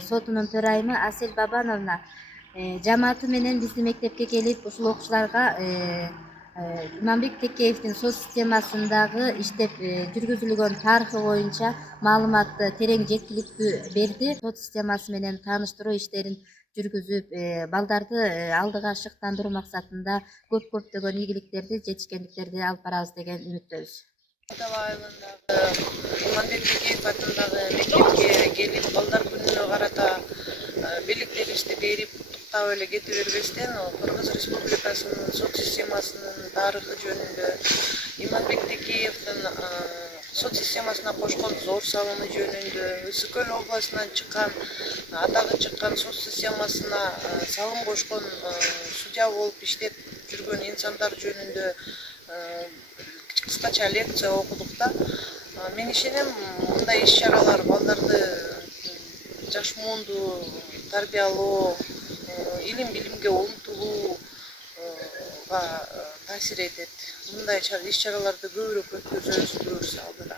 сотунун төрайымы Асель Бабановна жамааты менен биздин мектепке келип ушул окуучуларга Иманбек Текеевдин сот системасындагы иштеп жүргүзүлгөн тарыхы боюнча маалыматты терең жеткиликтүү берди. Сот системасы менен тааныштыруу иштерин жүргүзүп, балдарды алдыга шыктандыруу максатында көптөгөн ийгиликтерди, жетишкендиктерди алып барабыз деген үмүттөбүз. Атала айылындагы Иманбек Текеев атындагы мектепке келип балдар күнүнө карата белектерибизди берип туктап эле кете бербестен, Кыргыз Республикасынын сот системасынын тарыхы жөнүндө, Иманбек Текеевдин сот системасына кошкон зор салымы жөнүндө, Ысык Көл областынан чыккан, атагы чыккан сот системасына салым кошкон судья болуп иштеп жүргөн инсандар жөнүндө кыскача лекция окудук да. Мен ишенем, мындай иш-чаралар балдарды жаш муунду тарбиялоо, илим билимге умтулууга таасир этет. Мындай иш-чараларды көбүрөөк өткөзөбүз алдыда.